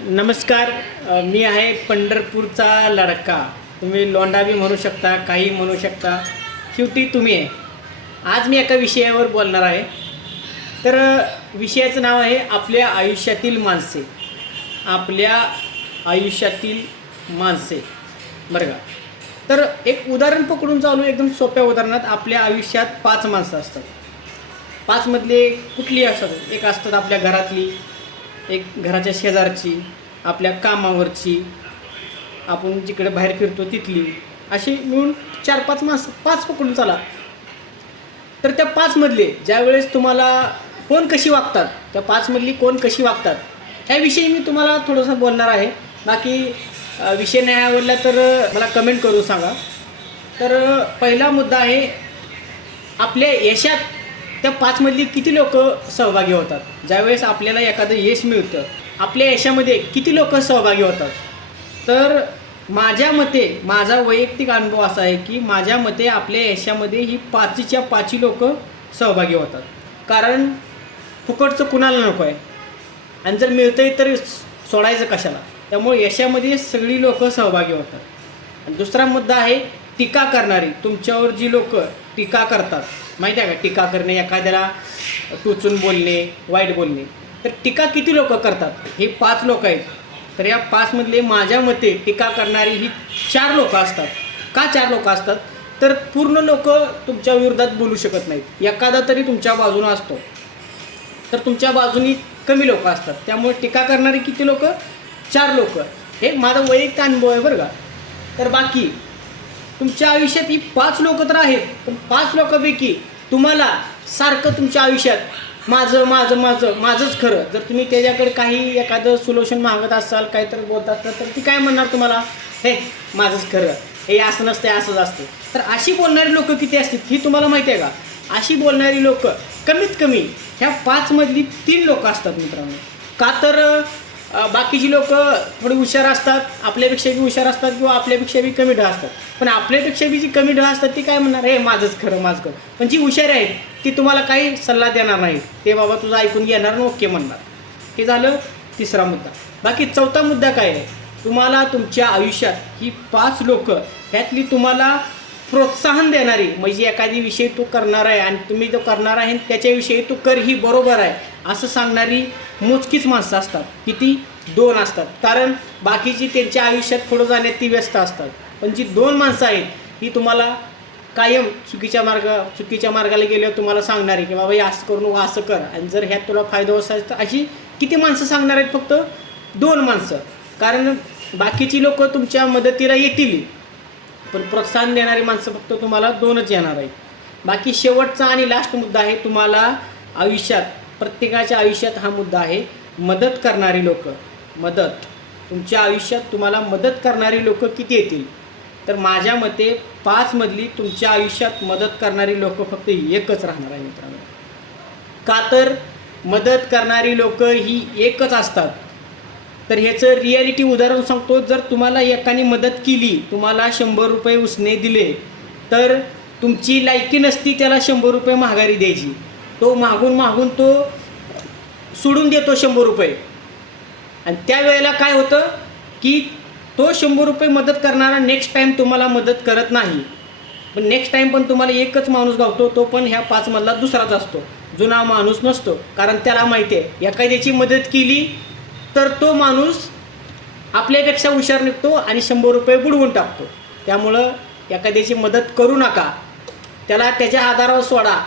नमस्कार. मी आहे पंढरपूरचा लडका. तुम्ही लोंढा बी म्हणू शकता, काही म्हणू शकता, शेवटी तुम्ही आहे. आज मी एका विषयावर बोलणार आहे. तर विषयाचं नाव आहे आपल्या आयुष्यातील माणसे. आपल्या आयुष्यातील माणसे, बरं का. तर एक उदाहरण पकडून चालू, एकदम सोप्या उदाहरणात. आपल्या आयुष्यात 5 माणसं असतात. 5 मधले कुठली असतात? एक असतात आपल्या घरातली, एक घराच्या शेजारची, आपल्या कामावरची, आपण जिकडे बाहेर फिरतो तिथली, अशी मिळून 4-5 माणसं, 5 पकडून चला. तर त्या 5 मधले ज्यावेळेस तुम्हाला कोण कशी वागतात, त्या 5 मधली कोण कशी वागतात, ह्याविषयी मी तुम्हाला थोडंसं बोलणार आहे. बाकी विषय नाही आवडला तर मला कमेंट करून सांगा. तर पहिला मुद्दा आहे, आपल्या यशात त्या 5 मधली किती लोक सहभागी होतात. ज्यावेळेस आपल्याला एखादं यश मिळतं, आपल्या यशामध्ये किती लोक सहभागी होतात. तर माझ्या मते, माझा वैयक्तिक अनुभव असा आहे की माझ्या मते आपल्या यशामध्ये ही 5च्या 5 लोक सहभागी होतात. कारण फुकटचं कुणाला नको आहे, आणि जर मिळतंय तर सोडायचं कशाला. त्यामुळे यशामध्ये सगळी लोक सहभागी होतात. आणि दुसरा मुद्दा आहे टीका करणारी. तुमच्यावर जी लोक टीका करतात, माहिती आहे का, टीका करणे, एखाद्याला टोचून बोलणे, वाईट बोलणे. तर टीका किती लोक करतात? हे 5 लोक आहेत. तर या 5 मधले माझ्या मते टीका करणारी ही 4 लोक असतात. का 4 लोक असतात? तर पूर्ण लोक तुमच्या विरोधात बोलू शकत नाहीत. एखादा तरी तुमच्या बाजूनं असतो. तर तुमच्या बाजूनी कमी लोक असतात. त्यामुळे टीका करणारी किती लोक? 4 लोक. हे माझा वैयक्तिक अनुभव आहे, बरं का. तर बाकी तुमच्या आयुष्यात ही 5 लोक तर आहेत, पण 5 लोकांपैकी तुम्हाला सारखं तुमच्या आयुष्यात माझं माझं माझं माझंच खरं, जर तुम्ही त्याच्याकडे काही एखादं सोल्युशन मागत असाल, काहीतरी बोलत असाल, तर ती काय म्हणणार तुम्हाला? हे माझंच खरं, हे असं नसते, असंच असते. तर अशी बोलणारी लोक किती असतील ही तुम्हाला माहिती आहे का? अशी बोलणारी लोक कमीत कमी ह्या 5 मधली 3 लोक असतात मित्रांनो. का तर बाकीची लोक थोडी हुशार असतात, आपल्यापेक्षा बी हुशार असतात, किंवा आपल्यापेक्षा बी कमी ढ असतात. पण आपल्यापेक्षा बी जी कमी ढ असतात ती काय म्हणणार? हे माझंच खरं, माझं खरं. पण जी हुशार आहेत ती तुम्हाला काही सल्ला देणार नाही. ते बाबा तुझं ऐकून घेणार आणि ओके म्हणणार. हे झालं तिसरा मुद्दा. बाकी चौथा मुद्दा काय आहे? तुम्हाला तुमच्या आयुष्यात ही 5 लोक, ह्यातली तुम्हाला प्रोत्साहन देणारी, म्हणजे एखादी विषय तू करणार आहे आणि तुम्ही जो करणार आहे त्याच्याविषयी तू कर, ही बरोबर आहे असं सांगणारी मोजकीच माणसं असतात. किती? 2 असतात. कारण बाकीची त्यांच्या आयुष्यात पुढं जाण्यात ती व्यस्त असतात. पण जी 2 माणसं आहेत ही तुम्हाला कायम चुकीच्या मार्गाला गेल्यावर तुम्हाला सांगणारी की बाबा हे असं करू नको, असं कर, आणि जर ह्यात तुला फायदा होत असेल तर. अशी किती माणसं सांगणार आहेत? फक्त 2 माणसं. कारण बाकीची लोक तुमच्या मदतीला येतील, पण प्रोत्साहन देणारी माणसं फक्त तुम्हाला 2च येणार आहेत. बाकी शेवटचा आणि लास्ट मुद्दा आहे, तुम्हाला आयुष्यात, प्रत्येकाच्या आयुष्यात हा मुद्दा आहे, मदत करणारी लोक. मदत, तुमच्या आयुष्यात तुम्हाला मदत करणारी लोक किती येतील? तर माझ्या मते 5 मधली तुमच्या आयुष्यात मदत करणारी लोक फक्त एकच राहणार आहे मित्रांनो. का तर मदत करणारी लोक ही एकच असतात. तर ह्याचं रिॲलिटी उदाहरण सांगतो. जर तुम्हाला एकाने मदत केली, तुम्हाला 100 रुपये उसने दिले, तर तुमची लायकी नसती त्याला 100 रुपये माघारी द्यायची. तो मागून तो सोडून देतो 100 रुपये. आणि त्यावेळेला काय होतं की तो 100 रुपये मदत करणारा नेक्स्ट टाईम तुम्हाला मदत करत नाही. पण नेक्स्ट टाईम पण तुम्हाला एकच माणूस गावतो, तो पण ह्या 5 मधला दुसराच असतो, जुना माणूस नसतो. कारण त्याला माहिती आहे एखाद्याची मदत केली तर तो माणूस आपल्यापेक्षा हुशार निघतो आणि 100 रुपये बुडवून टाकतो. त्यामुळं एखाद्याची मदत करू नका, त्याला त्याच्या आधारावर सोडा.